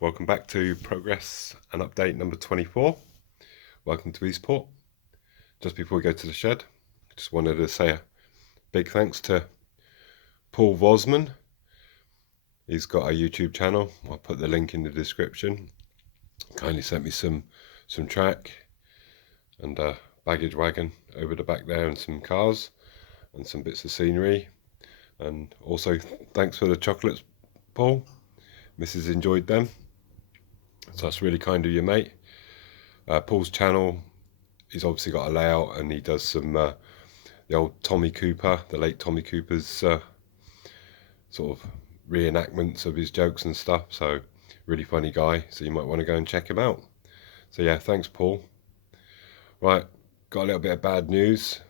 Welcome back to Progress and Update number 24. Welcome to Eastport. Just before we go to the shed, just wanted to say a big thanks to Paul Vozman. He's got a YouTube channel. I'll put the link in the description. Kindly sent me some track and a baggage wagon over the back there and some cars and some bits of scenery. And also thanks for the chocolates, Paul. Mrs. enjoyed them. So that's really kind of you, mate. Paul's channel, he's obviously got a layout and he does some, the old Tommy Cooper, the late Tommy Cooper's sort of reenactments of his jokes and stuff. So really funny guy, so you might want to go and check him out. So yeah, thanks Paul. Right, got a little bit of bad news.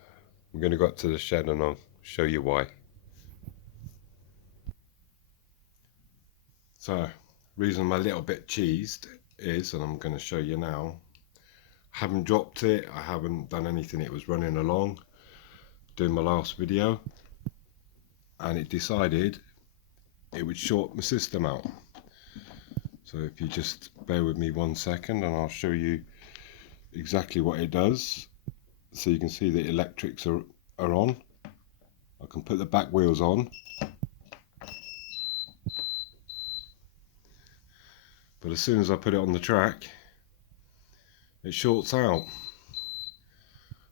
I'm going to go up to the shed and I'll show you why. So, reason I'm a little bit cheesed is, and I'm going to show you now, I haven't dropped it, I haven't done anything, it was running along, doing my last video, and it decided it would short my system out. So if you just bear with me 1 second and I'll show you exactly what it does. So you can see the electrics are on. I can put the back wheels on. But as soon as I put it on the track, it shorts out.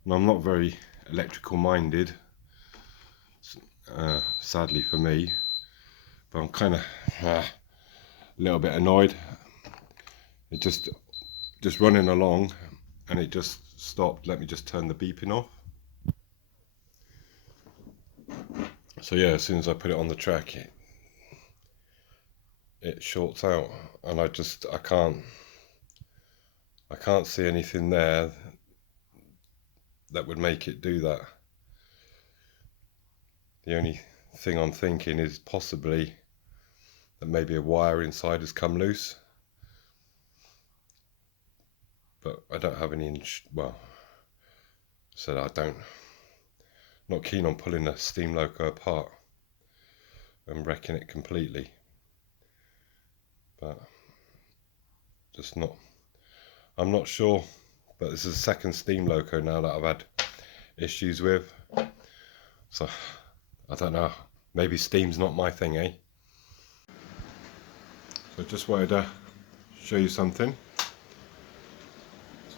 And I'm not very electrical minded, sadly for me, but I'm kind of a little bit annoyed. It just running along and it just stopped. Let me just turn the beeping off. So yeah, as soon as I put it on the track, it shorts out, and I can't see anything there that would make it do that. The only thing I'm thinking is possibly that maybe a wire inside has come loose, but I don't have any, well, so not keen on pulling a steam loco apart and wrecking it completely, but I'm not sure. But this is the second steam loco now that I've had issues with, so I don't know, maybe steam's not my thing, eh? So I just wanted to show you something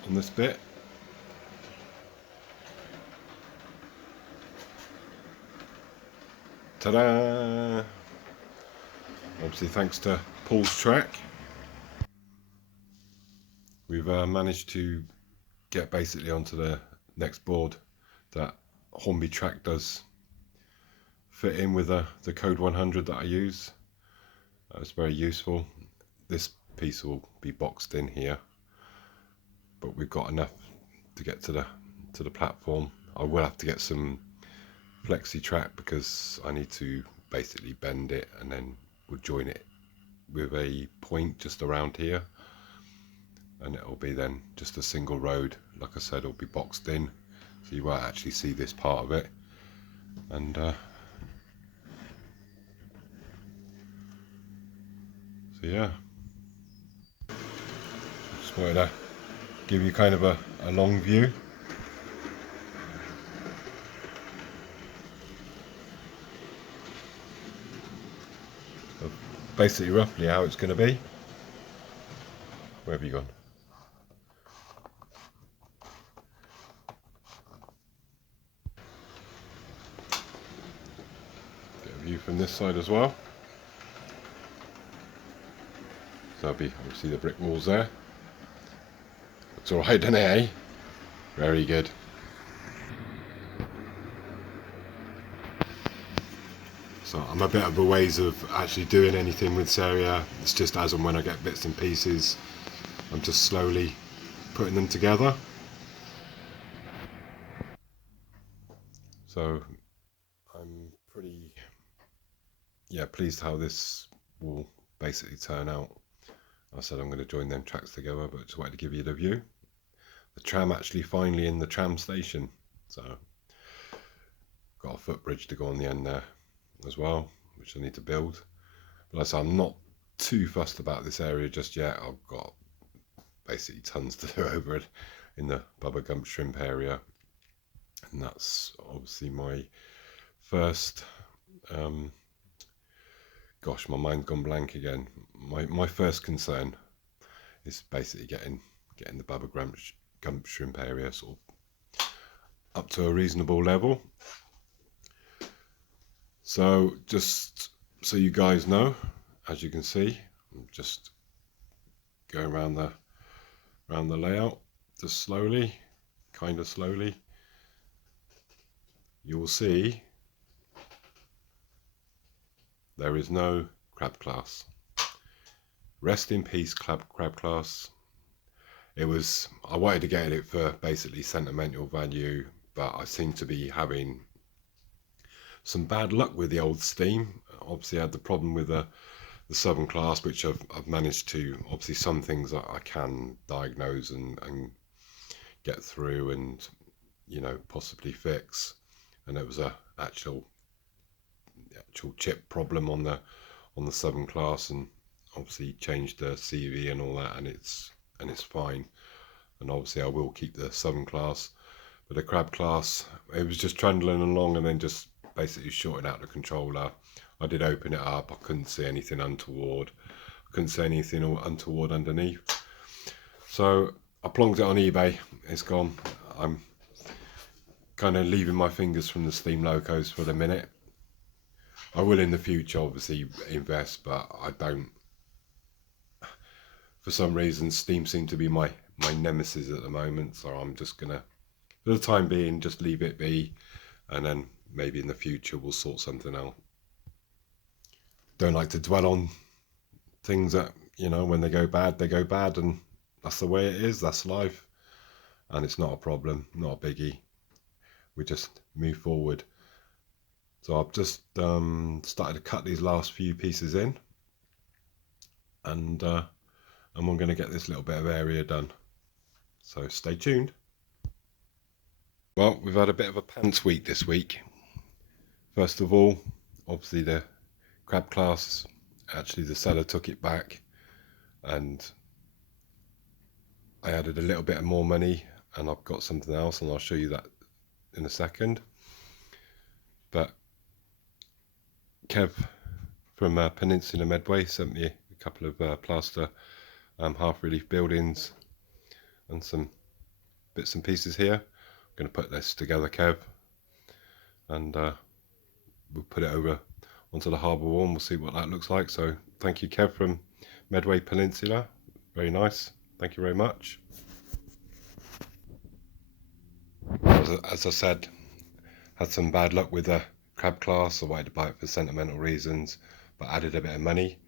on this bit. Ta-da! Obviously thanks to Paul's track, we've managed to get basically onto the next board that Hornby track does fit in with the code 100 that I use. It's very useful. This piece will be boxed in here, but we've got enough to get to the platform. I will have to get some flexi track because I need to basically bend it and then we'll join it with a point just around here, and it'll be then just a single road. Like I said, it'll be boxed in, so you won't actually see this part of it. And so yeah, just wanted to give you kind of a long view. Of basically roughly how it's going to be. Where have you gone? Get a view from this side as well. So that'll be obviously the brick walls there. Looks alright, doesn't it, eh? Very good. So I'm a bit of a ways of actually doing anything with this area. It's just as and when I get bits and pieces, I'm just slowly putting them together. So I'm pretty pleased how this will basically turn out. I said I'm going to join them tracks together, but just wanted to give you the view. The tram actually finally in the tram station, so got a footbridge to go on the end there as well, which I need to build. But like I said, I'm not too fussed about this area just yet. I've got basically tons to do over it in the Bubba Gump shrimp area, and that's obviously my first gosh, my mind's gone blank again. My first concern is basically getting the Bubba Gump shrimp area sort of up to a reasonable level. So just so you guys know, as you can see, I'm just going around the layout, just slowly, kind of slowly. You will see there is no crab class. Rest in peace, crab class. I wanted to get it for basically sentimental value, but I seem to be having some bad luck with the old Steam. Obviously I had the problem with the Southern class, which I've managed to, obviously some things I can diagnose and get through and, you know, possibly fix. And it was a actual chip problem on the Southern class, and obviously changed the CV and all that, and it's fine. And obviously I will keep the Southern class, but the crab class, it was just trundling along and then just basically shorting out the controller. I did open it up, I couldn't see anything untoward. I couldn't see anything untoward underneath. So I plonked it on eBay, it's gone. I'm kind of leaving my fingers from the Steam locos for the minute. I will in the future obviously invest, but I don't. For some reason Steam seems to be my nemesis at the moment, so I'm just gonna, for the time being, just leave it be, and then maybe in the future we'll sort something out. Don't like to dwell on things that, you know, when they go bad, and that's the way it is, that's life, and it's not a problem, not a biggie. We just move forward. So I've just started to cut these last few pieces in, and we're going to get this little bit of area done. So stay tuned. Well, we've had a bit of a pants week this week. First of all, obviously the crab class, actually the seller took it back, and I added a little bit more money, and I've got something else, and I'll show you that in a second. But Kev from Peninsula Medway sent me a couple of plaster half relief buildings and some bits and pieces here. I'm going to put this together, Kev, and we'll put it over onto the harbour wall and we'll see what that looks like. So thank you, Kev from Medway Peninsula, very nice, thank you very much. As I said, had some bad luck with the crab class. I wanted to buy it for sentimental reasons, but added a bit of money,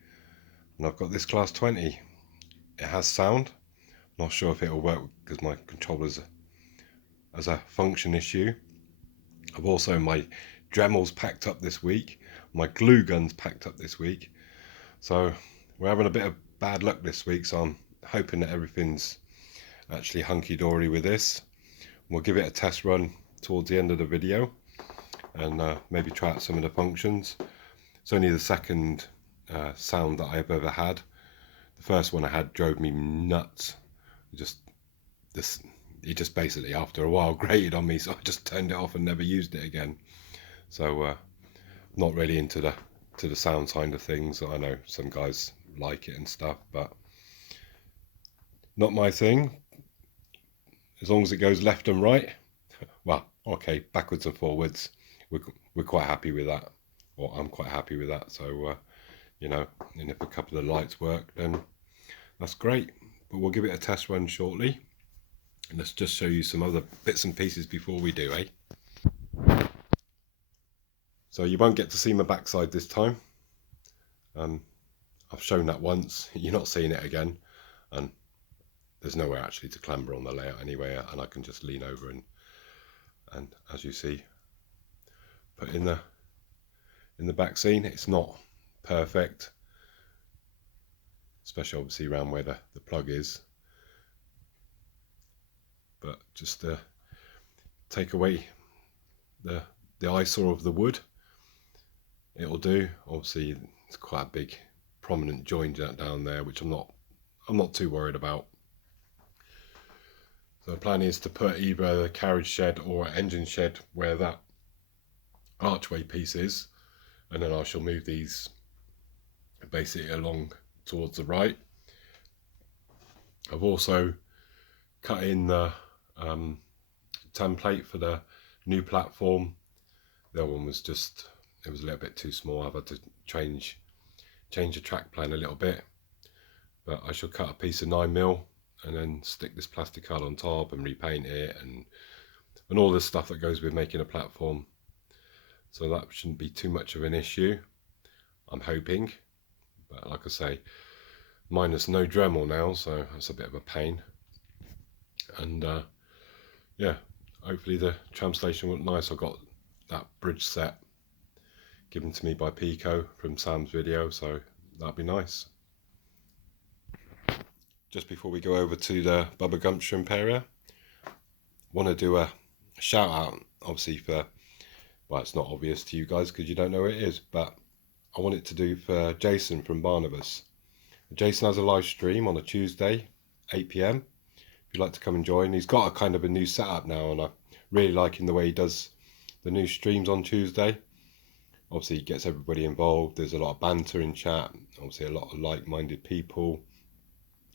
and I've got this class 20. It has sound, not sure if it'll work because my controller's has a function issue. I've also, my Dremels packed up this week, my glue guns packed up this week, so we're having a bit of bad luck this week, so I'm hoping that everything's actually hunky-dory with this. We'll give it a test run towards the end of the video, and maybe try out some of the functions. It's only the second sound that I've ever had. The first one I had drove me nuts. It just basically after a while grated on me, so I just turned it off and never used it again. So not really into the sound side of things. I know some guys like it and stuff, but not my thing. As long as it goes left and right, well, okay, backwards and forwards, we're quite happy with that, or I'm quite happy with that. So you know, and if a couple of lights work, then that's great. But we'll give it a test run shortly, and let's just show you some other bits and pieces before we do, eh? So you won't get to see my backside this time. I've shown that once, you're not seeing it again, and there's nowhere actually to clamber on the layout anyway, and I can just lean over and as you see, put in the back scene. It's not perfect, especially obviously around where the plug is, but just to take away the eyesore of the wood, it'll do. Obviously it's quite a big prominent joint down there, which I'm not too worried about. So the plan is to put either the carriage shed or engine shed where that archway piece is, and then I shall move these basically along towards the right. I've also cut in the template for the new platform. The other one was it was a little bit too small. I've had to change the track plan a little bit, but I shall cut a piece of 9mm and then stick this plastic card on top and repaint it and all this stuff that goes with making a platform. So that shouldn't be too much of an issue, I'm hoping. But like I say, minus no Dremel now, so that's a bit of a pain. And yeah, hopefully the tram station will look nice. I got that bridge set given to me by Pico from Sam's video, so that'd be nice. Just before we go over to the Barnabas Junction area, I want to do a shout out, obviously for, well, it's not obvious to you guys because you don't know who it is, but I want it to do for Jason from Barnabas. Jason has a live stream on a Tuesday, 8 PM. If you'd like to come and join, he's got a kind of a new setup now, and I'm really liking the way he does the new streams on Tuesday. Obviously, he gets everybody involved. There's a lot of banter in chat. Obviously, a lot of like-minded people,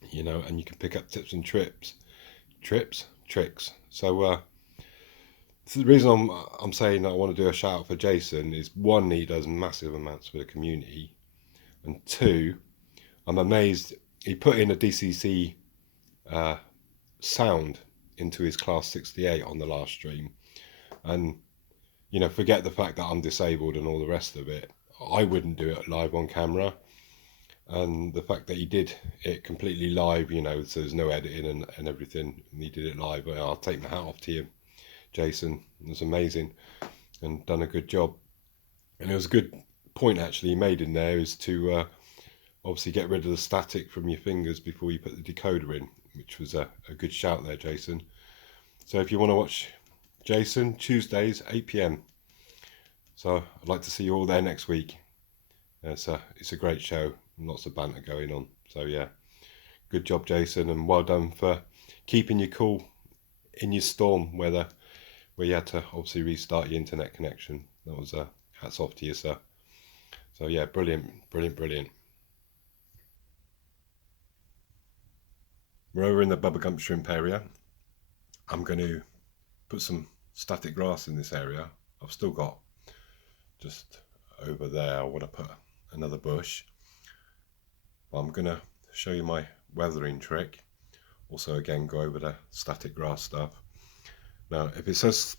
you know, and you can pick up tips and tricks. So the reason I'm saying I want to do a shout out for Jason is, one, he does massive amounts for the community, and two, I'm amazed he put in a DCC sound into his Class 68 on the last stream. And you know, forget the fact that I'm disabled and all the rest of it, I wouldn't do it live on camera. And the fact that he did it completely live, you know, so there's no editing and everything, and he did it live, I'll take my hat off to you, Jason. It was amazing and done a good job. And it was a good point actually he made in there, is to obviously get rid of the static from your fingers before you put the decoder in, which was a good shout there, Jason. So if you want to watch Jason, Tuesdays, 8 PM. So I'd like to see you all there next week. It's a great show, lots of banter going on. So yeah, good job, Jason, and well done for keeping you cool in your storm weather, where you had to obviously restart your internet connection. That was hats off to you, sir. So yeah, brilliant. We're over in the Barnabas Junction area. I'm going to put some static grass in this area. I've still got just over there, I want to put another bush, but I'm going to show you my weathering trick. Also again, go over the static grass stuff. Now if it says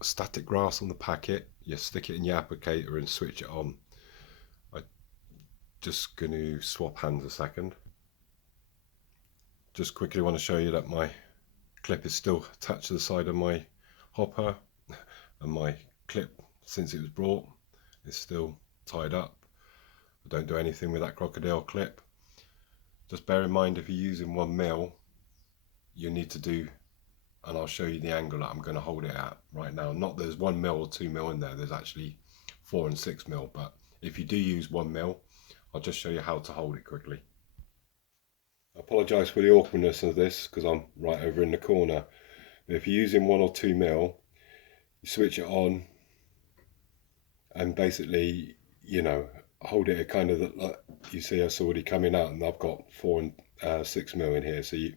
static grass on the packet, you stick it in your applicator and switch it on. I'm just going to swap hands a second. Just quickly want to show you that my clip is still attached to the side of my hopper, and my clip, since it was brought, is still tied up. I don't do anything with that crocodile clip. Just bear in mind, if you're using 1mm, you need to do, and I'll show you the angle that I'm going to hold it at right now. Not there's 1mm or 2mm in there, there's actually 4 and 6mm, but if you do use 1mm, I'll just show you how to hold it quickly. I apologise for the awkwardness of this because I'm right over in the corner. But if you're using 1 or 2mm, you switch it on and basically, you know, hold it at kind of like you see us already coming out, and I've got 4 and 6mm in here. So you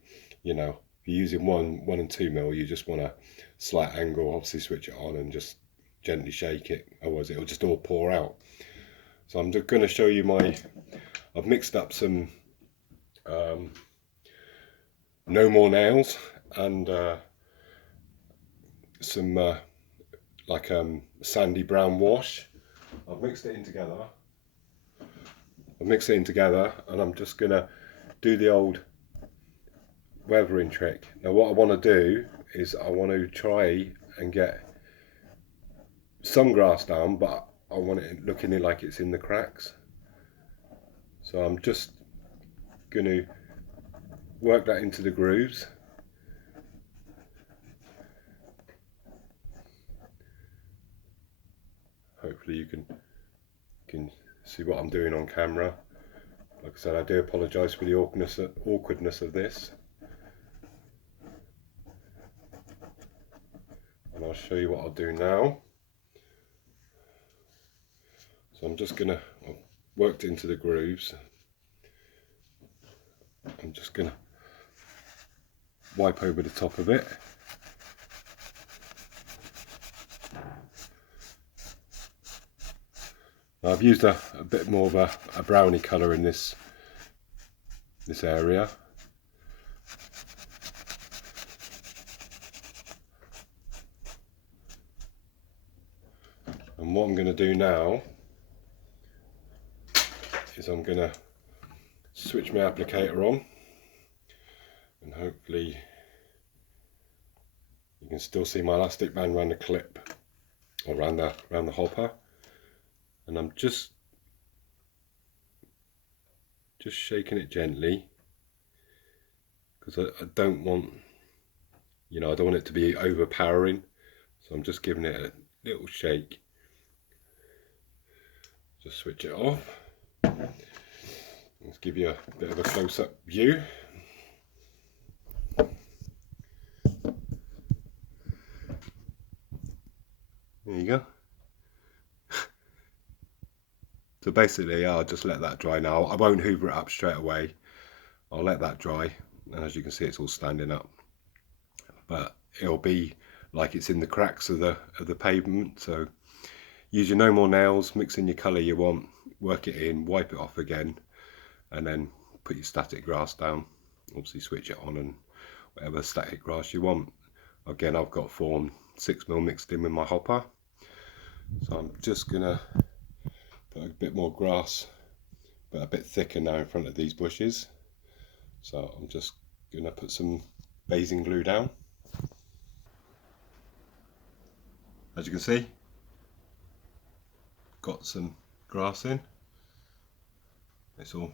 know, if you're using 1 and 2mm, you just want a slight angle. Obviously, switch it on and just gently shake it, otherwise it'll just all pour out. So I'm just going to show you I've mixed up some no more nails and some sandy brown wash. I've mixed it in together and I'm just gonna do the old weathering trick. Now what I want to do is I want to try and get some grass down, but I want it looking like it's in the cracks. So I'm just going to work that into the grooves. Hopefully you can see what I'm doing on camera. Like I said, I do apologise for the awkwardness of this. And I'll show you what I'll do now. So I'm just gonna, I've worked into the grooves. I'm just gonna wipe over the top of it. Now I've used a bit more of a browny colour in this area. And what I'm going to do now is I'm going to switch my applicator on, and hopefully you can still see my elastic band around the clip, or around the hopper. And I'm just shaking it gently, because I don't want, I don't want it to be overpowering. So I'm just giving it a little shake. Just switch it off. Let's give you a bit of a close-up view. There you go. So basically I'll just let that dry now. I won't hoover it up straight away. I'll let that dry, and as you can see it's all standing up. But it'll be like it's in the cracks of the pavement. So use your no more nails, mix in your colour you want, work it in, wipe it off again, and then put your static grass down. Obviously switch it on and whatever static grass you want. Again, I've got 4-6mm mixed in with my hopper. So I'm just gonna put a bit more grass, but a bit thicker now in front of these bushes. So I'm just gonna put some basing glue down. As you can see, got some grass in. It's all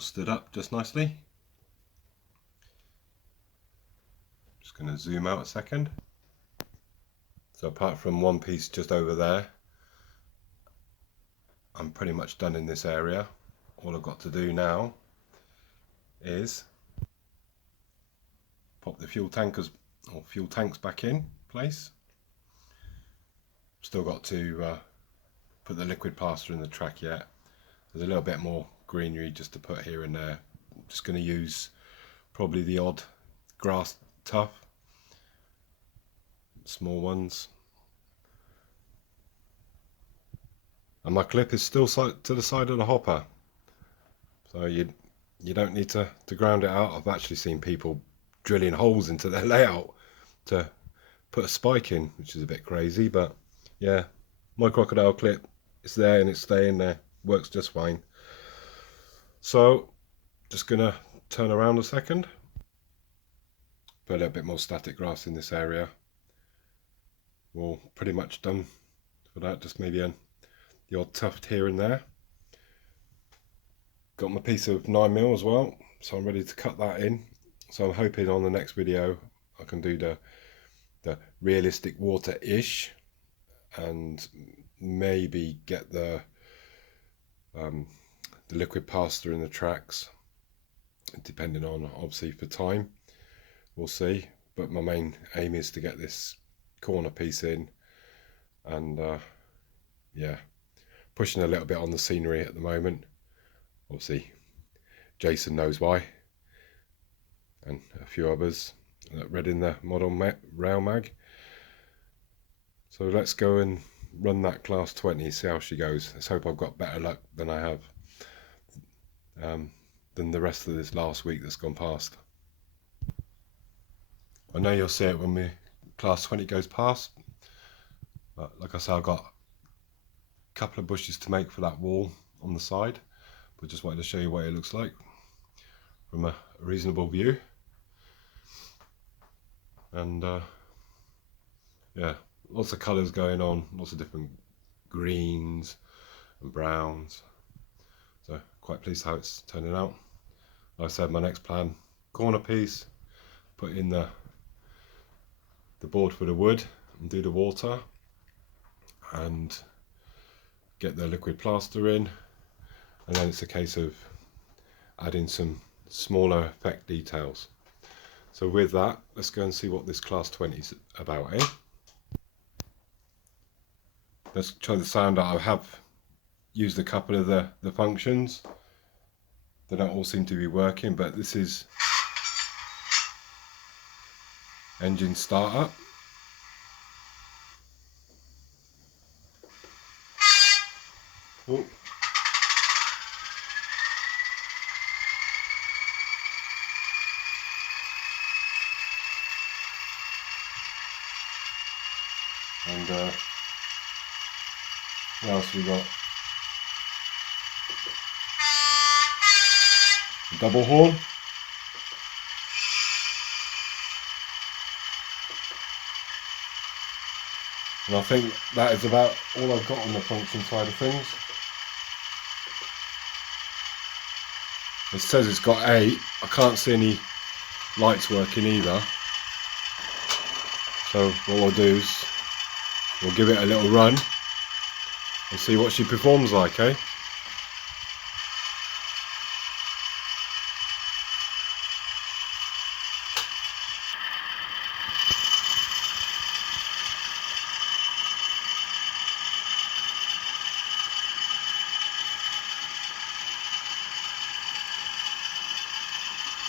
stood up just nicely. Just going to zoom out a second. So apart from one piece just over there, I'm pretty much done in this area. All I've got to do now is pop the fuel tanks back in place. Still got to put the liquid plaster in the track yet. There's a little bit more greenery just to put here and there. I'm just going to use probably the odd grass tuff, small ones. And my clip is still to the side of the hopper, so you don't need to ground it out. I've actually seen people drilling holes into their layout to put a spike in, which is a bit crazy, but yeah, my crocodile clip is there and it's staying there, works just fine. So just gonna turn around a second, put a little bit more static grass in this area. We're pretty much done for that, just maybe the odd tuft here and there. Got my piece of 9mm as well, so I'm ready to cut that in. So I'm hoping on the next video I can do the realistic water-ish, and maybe get the liquid plaster in the tracks, depending on, obviously, for time. We'll see, but my main aim is to get this corner piece in, and yeah, pushing a little bit on the scenery at the moment. Obviously Jason knows why, and a few others that read in the model rail mag. So let's go and run that class 20, see how she goes. Let's hope I've got better luck than I have than the rest of this last week that's gone past. I know you'll see it when my class 20 goes past, but like I said, I've got a couple of bushes to make for that wall on the side, but just wanted to show you what it looks like from a reasonable view. And yeah, lots of colours going on, lots of different greens and browns, so quite pleased how it's turning out. Like I said, my next plan, corner piece, put in the board for the wood and do the water, and get the liquid plaster in, and then it's a case of adding some smaller effect details. So with that, let's go and see what this class 20 is about, eh? Let's try the sound out. I have used a couple of the functions. They don't all seem to be working, but this is engine startup. Oh. And what else we got? A double horn. And I think that is about all I've got on the function side of things. It says it's got 8. I can't see any lights working either. So what we'll do is we'll give it a little run and see what she performs like, eh?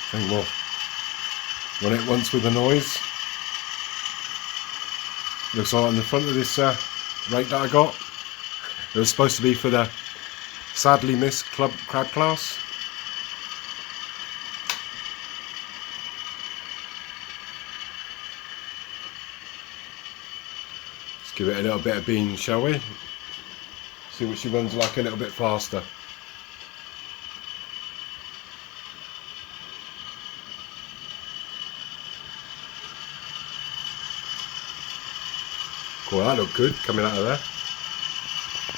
I think we'll run it once with the noise. Looks like on the front of this rate that I got, it was supposed to be for the sadly missed club crab class. Let's give it a little bit of bean, shall we? See what she runs like a little bit faster. Cool, that looked good coming out of there.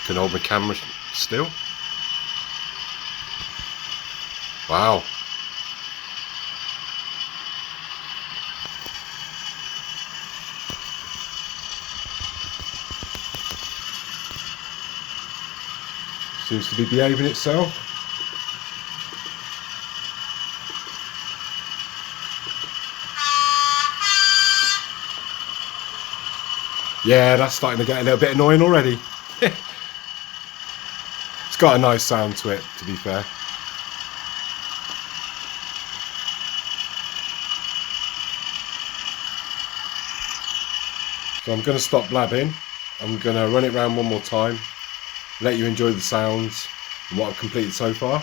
Can hold my camera still. Wow. Seems to be behaving itself. Yeah, that's starting to get a little bit annoying already. It's got a nice sound to it, to be fair. So I'm going to stop blabbing. I'm going to run it round one more time, let you enjoy the sounds and what I've completed so far.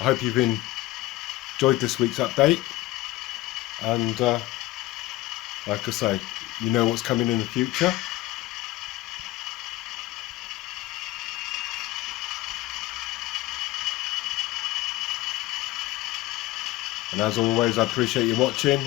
I hope you've enjoyed this week's update, and like I say, you know what's coming in the future. And as always, I appreciate you watching.